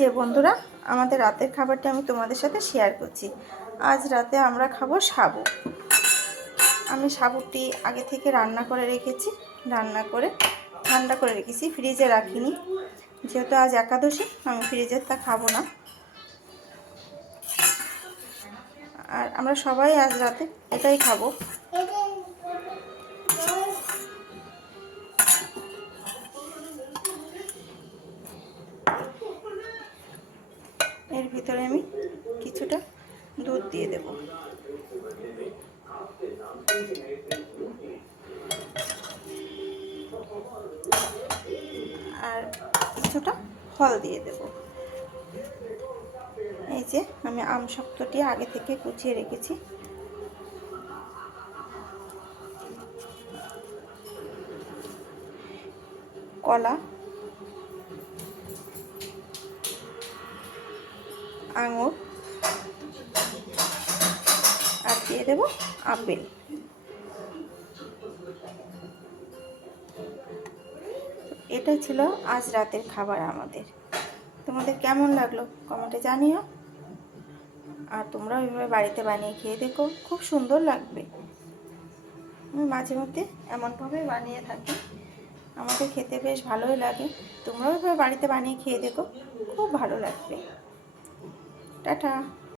যে বন্ধুরা, আমাদের রাতের খাবারটা আমি তোমাদের সাথে শেয়ার করছি। আজ রাতে আমরা খাবো সাবু। আমি সাবুটি আগে থেকে রান্না করে রেখেছি, রান্না করে ঠান্ডা করে রেখেছি, ফ্রিজে রাখিনি। যেহেতু আজ একাদশী, আমি ফ্রিজের তা খাবো না। আর আমরা সবাই আজ রাতে এটাই খাবো। এর ভিতরে আমি কিছুটা দুধ দিয়ে দেব। আর কিছুটা ফল দিয়ে দেব। এই যে আমি আম শক্তটি আগে থেকে কুচিয়ে রেখেছি। কলা, আঙুর আর দিয়ে দেব আপেল। এটা ছিল আজ রাতের খাবার আমাদের। তোমাদের কেমন লাগলো কমেন্টে জানিও। আর তোমরাও এইভাবে বাড়িতে বানিয়ে খেয়ে দেখো, খুব সুন্দর লাগবে। আমি মাঝে মধ্যে এমনভাবে বানিয়ে থাকি, আমাদের খেতে বেশ ভালোই লাগে। তোমরাও এভাবে বাড়িতে বানিয়ে খেয়ে দেখো, খুব ভালো লাগবে। টাটা।